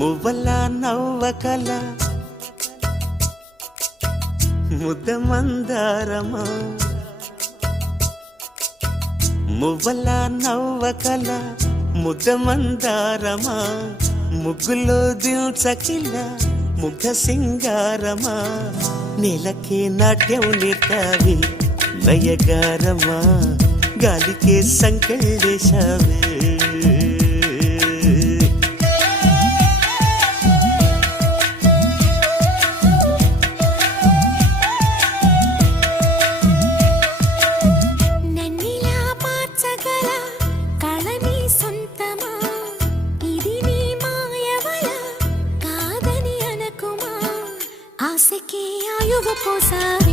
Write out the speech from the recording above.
మువ్వల నవ్వకల ముద్ద మందారమా మువ్వల నవ్వకల ముద్ద మందారమా ముగ్గులో దిల్చకిల ముగ్ధ సింగారమా నేలకే నాట్యం నేర్తావి నయగారమా గాలికే సంకెళ్ళేశావే ఆశకి ఆయువు పోసావే